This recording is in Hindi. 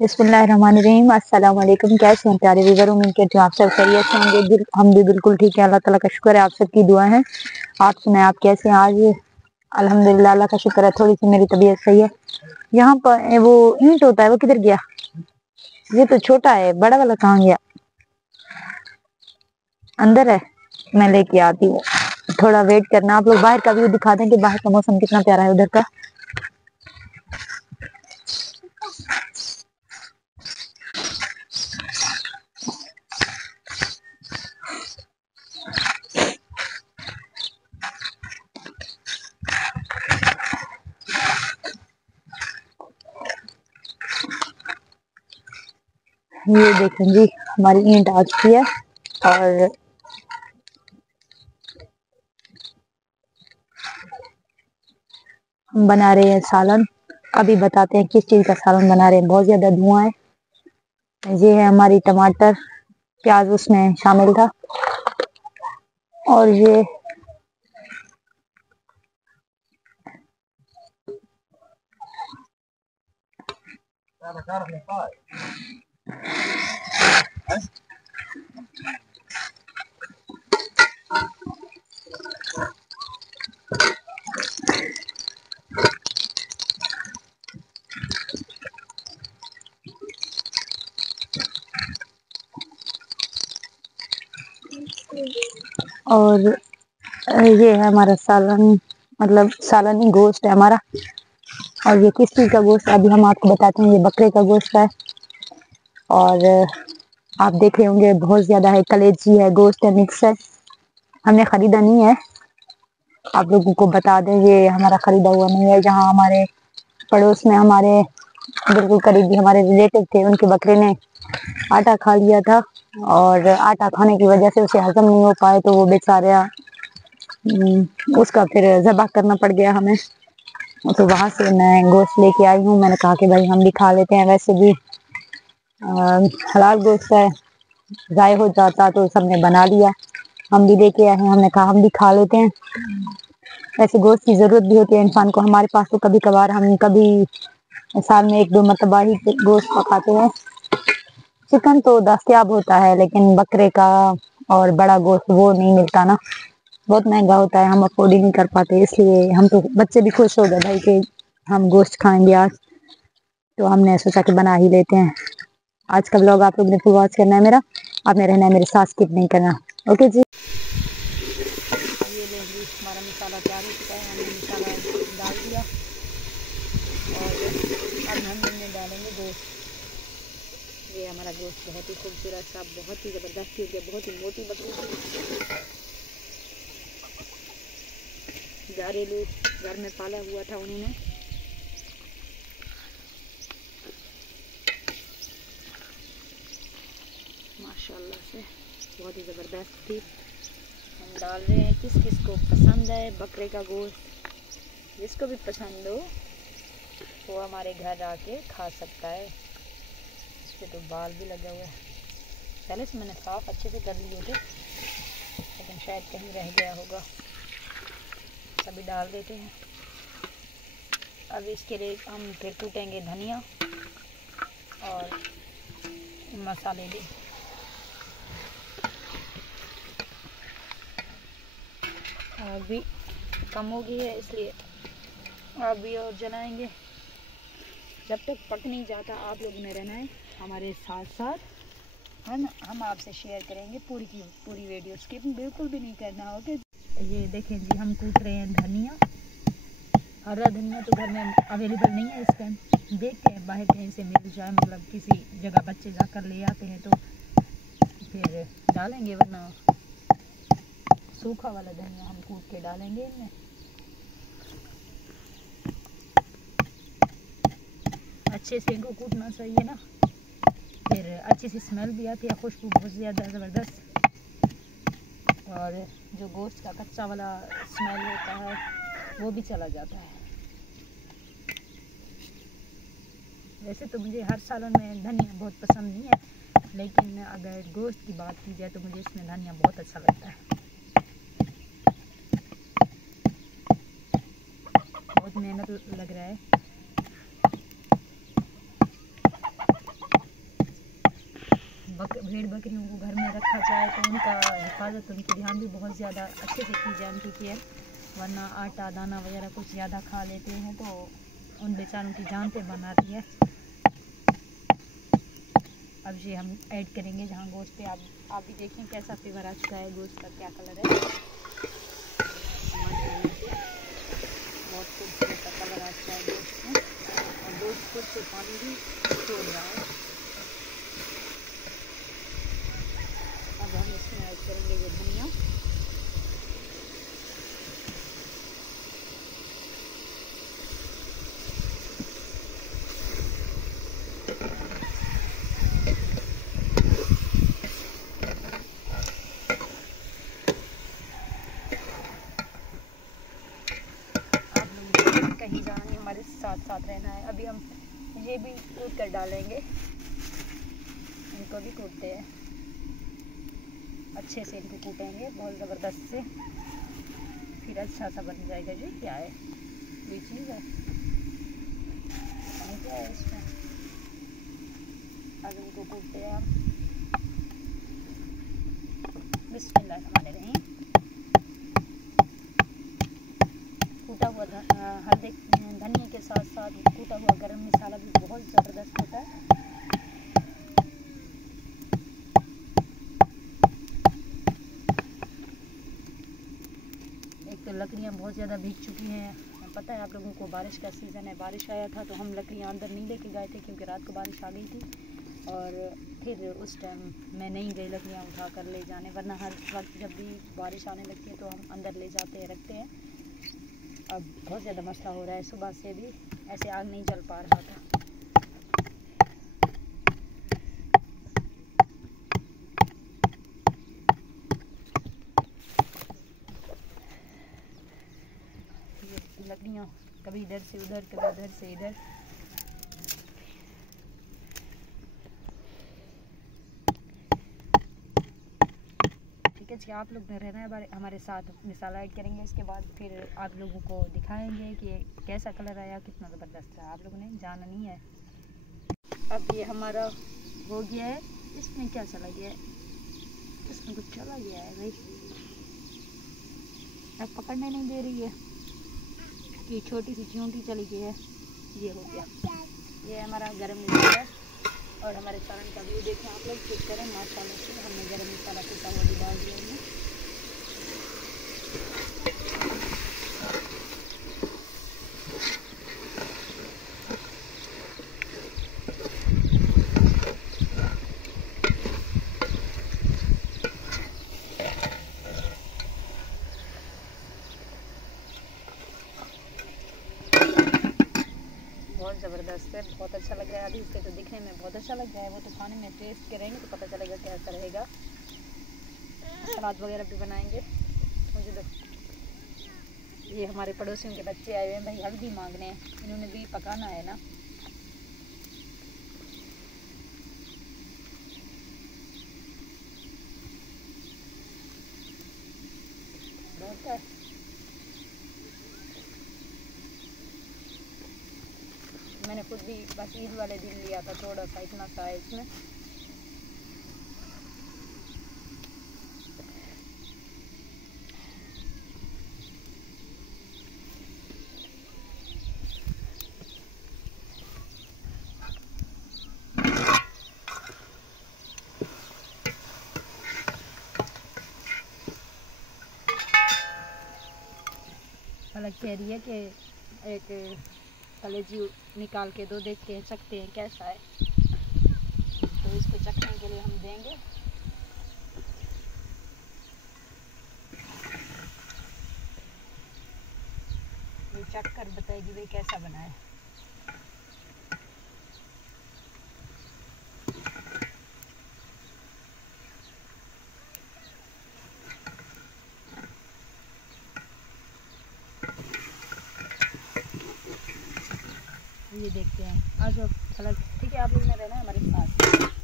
बिस्मिल्लाहिर्रहमानिर्रहीम। अस्सलाम वालेकुम। कैसे हैं प्यारे व्यूअर, उम्मीद करती हूँ आप सब खैरियत से होंगे। हम भी बिल्कुल ठीक है, अल्लाह ताला का शुक्र है, आप सबकी दुआ है। आप सुनाएं, आप कैसे हैं आज? अल्हम्दुलिल्लाह, अल्लाह का शुक्र है, थोड़ी सी मेरी तबीयत सही है। यहाँ पर वो ईंट होता है, वो किधर गया? ये तो छोटा है, बड़ा वाला कहाँ गया? अंदर है, मैं लेके आती हूँ। थोड़ा वेट करना। आप लोग बाहर का व्यू दिखा दें कि बाहर का मौसम कितना प्यारा है उधर का। ये देखें जी, हमारी ईंट आ चुकी है और हम बना रहे हैं सालन। अभी बताते हैं किस चीज का सालन बना रहे हैं। बहुत ज्यादा धुआं है। ये है हमारी टमाटर, प्याज उसमें शामिल था। और ये और ये है हमारा सालन, मतलब सालनी गोश्त है हमारा। और ये किस चीज का गोश्त है अभी हम आपको बताते हैं। ये बकरे का गोश्त है। और आप देख रहे होंगे बहुत ज्यादा है, कलेजी है, गोश्त है, मिक्स है। हमने खरीदा नहीं है, आप लोगों को बता दें, ये हमारा खरीदा हुआ नहीं है। जहाँ हमारे पड़ोस में हमारे बिल्कुल करीबी हमारे रिलेटिव थे, उनके बकरे ने आटा खा लिया था और आटा खाने की वजह से उसे हजम नहीं हो पाए, तो वो बेचारा उसका फिर ज़बह करना पड़ गया हमें। तो वहां से मैं गोश्त लेके आई हूँ। मैंने कहा कि भाई हम भी खा लेते हैं, वैसे भी हलाल गोश्त है, ज़ाय हो जाता तो सबने बना लिया। हम भी लेके आए हैं, हमने कहा हम भी खा लेते हैं। ऐसे गोश्त की ज़रूरत भी होती है इंसान को। हमारे पास तो कभी कभार, हम कभी साल में 1-2 मरतबा ही गोश्त पकाते हैं। चिकन तो दस्तयाब होता है, लेकिन बकरे का और बड़ा गोश्त वो नहीं मिलता ना, बहुत महंगा होता है, हम अफोर्ड ही नहीं कर पाते। इसलिए हम तो, बच्चे भी खुश हो गए भाई कि हम गोश्त खाएंगे आज, तो हमने सोचा कि बना ही लेते हैं। आज का ब्लॉग आप लोग ने फुल वॉच करना है मेरा, आपने रहना है मेरे साथ, स्किप नहीं करना। ओके जी। ये ले जी, हमारा मसाला तैयार हो चुका है, हमने मसाला डाल दिया और अब हम इनमें डालेंगे गोश्त। ये हमारा गोश्त बहुत ही खूबसूरत सा, बहुत ही ज़बरदस्त हो गया, बहुत ही मोटी बकरी थी। घरेलू घर में पाला हुआ था उन्होंने। माशाल्लाह से बहुत ही ज़बरदस्त थी। हम डाल रहे हैं, किस किस को पसंद है बकरे का गोश्त, जिसको भी पसंद हो वो हमारे घर आके खा सकता है। इस पर तो बाल भी लगा हुआ है, पहले से मैंने साफ़ अच्छे से कर लिए थे, लेकिन शायद कहीं रह गया होगा। अभी डाल देते हैं। अब इसके लिए हम फिर कूटेंगे धनिया और मसाले भी। आग भी कम हो गई है, इसलिए आग भी और जलाएंगे। जब तक पक नहीं जाता आप लोगों ने रहना है हमारे साथ साथ। हम आपसे शेयर करेंगे पूरी की पूरी वीडियो, स्किप बिल्कुल भी नहीं करना होगा। ये देखें जी, हम कूट रहे हैं धनिया। हरा धनिया तो घर में अवेलेबल नहीं है इस टाइम, देखते हैं बाहर कहीं से मिल जाए, मतलब किसी जगह बच्चे जाकर ले आते हैं तो फिर डालेंगे, वरना सूखा वाला धनिया हम कूट के डालेंगे इनमें। अच्छे से इनको कूटना चाहिए ना, फिर अच्छी सी स्मेल भी आती है, खुशबू बहुत ज़्यादा ज़बरदस्त। और जो गोश्त का कच्चा वाला स्मेल होता है वो भी चला जाता है। वैसे तो मुझे हर सालन में धनिया बहुत पसंद नहीं है, लेकिन अगर गोश्त की बात की जाए तो मुझे इसमें धनिया बहुत अच्छा लगता है। बहुत मेहनत लग रहा है। भेड़ बकरियों को घर में रखा जाए तो उनका हिफाजत, उनकी ध्यान भी बहुत ज़्यादा अच्छे से की जाए, उनकी केयर, वरना आटा दाना वगैरह कुछ ज़्यादा खा लेते हैं तो उन बेचारों की जान पे बनाती है। अब ये हम ऐड करेंगे जहाँ गोश्त पे, आप भी देखें कैसा फ्लेवर आ चुका है, गोश्त का क्या कलर है, बहुत खूबसूरत का कलर आ चुका है गोश्त में, और गोश्त खुद से पानी भी छोड़ रहा है। अब हम इसमें ऐड करेंगे ये धनिया, कहीं जाना नहीं, हमारे साथ साथ रहना है। अभी हम ये भी कूट कर डालेंगे, इनको भी कूटते हैं, अच्छे से इनको कूटेंगे बहुत ज़बरदस्त से, फिर अच्छा सा बन जाएगा। जी क्या है ये चीज़ है, क्या है इसमें, अब इनको कूटते हैं हम। बिस्मिल्लाहिर्रहमानिर्रहीम। कूटा हुआ हल्दी धनिया के साथ साथ कूटा हुआ गरम मसाला भी बहुत ज़बरदस्त होता है। एक तो लकड़ियाँ बहुत ज़्यादा भीग चुकी हैं, पता है आप लोगों को बारिश का सीज़न है, बारिश आया था तो हम लकड़ियाँ अंदर नहीं लेके गए थे क्योंकि रात को बारिश आ गई थी, और फिर उस टाइम मैं नहीं गई लकड़ियाँ उठा कर ले जाने, वरना हर वक्त जब भी बारिश आने लगती है तो हम अंदर ले जाते हैं, रखते हैं। अब बहुत ज़्यादा मसला हो रहा है, सुबह से भी ऐसे आग नहीं जल पा रहा था। ये लकड़ियाँ कभी इधर से उधर, कभी उधर से इधर, ठीक है जी। आप लोग में रहना है हमारे साथ, मसाला ऐड करेंगे, इसके बाद फिर आप लोगों को दिखाएंगे कि कैसा कलर आया, कितना ज़बरदस्त है, आप लोगों ने जाना नहीं है। अब ये हमारा हो गया है, इसमें क्या चला गया है, इसमें कुछ चला गया है भाई, अब पकड़ने नहीं दे रही है, ये छोटी सी चींटी चली गई है। ये हो गया, ये हमारा गरम मसाला है, और हमारे सालन का व्यू देखें आप लोग, चेक करें माशाल्लाह से, हमने गरम मसाला कूटा हुआ भी डाल दिया है। बहुत ज़बरदस्त है, बहुत अच्छा लग रहा है। अभी इसके तो दिखने में बहुत अच्छा लग रहा है, वो तो खाने में टेस्ट करेंगे तो पता चलेगा कैसा रहेगा। सलाद वगैरह भी बनाएंगे। मुझे तो ये हमारे पड़ोसियों के बच्चे आए हुए हैं भाई, हल्दी मांगने हैं, इन्होंने भी पकाना है ना। बहुत है, मैंने खुद भी बस ईद वाले दिन लिया था, थोड़ा सा इतना सा है इसमें। अलग कह रही है कि एक कलेजी निकाल के दो, देख के सकते हैं कैसा है, तो इसको चखने के लिए हम देंगे। ये चख कर बताएगी भाई कैसा बना है। ये देखते हैं, आज चलो ठीक है, आप लोग ने रहना है हमारे साथ।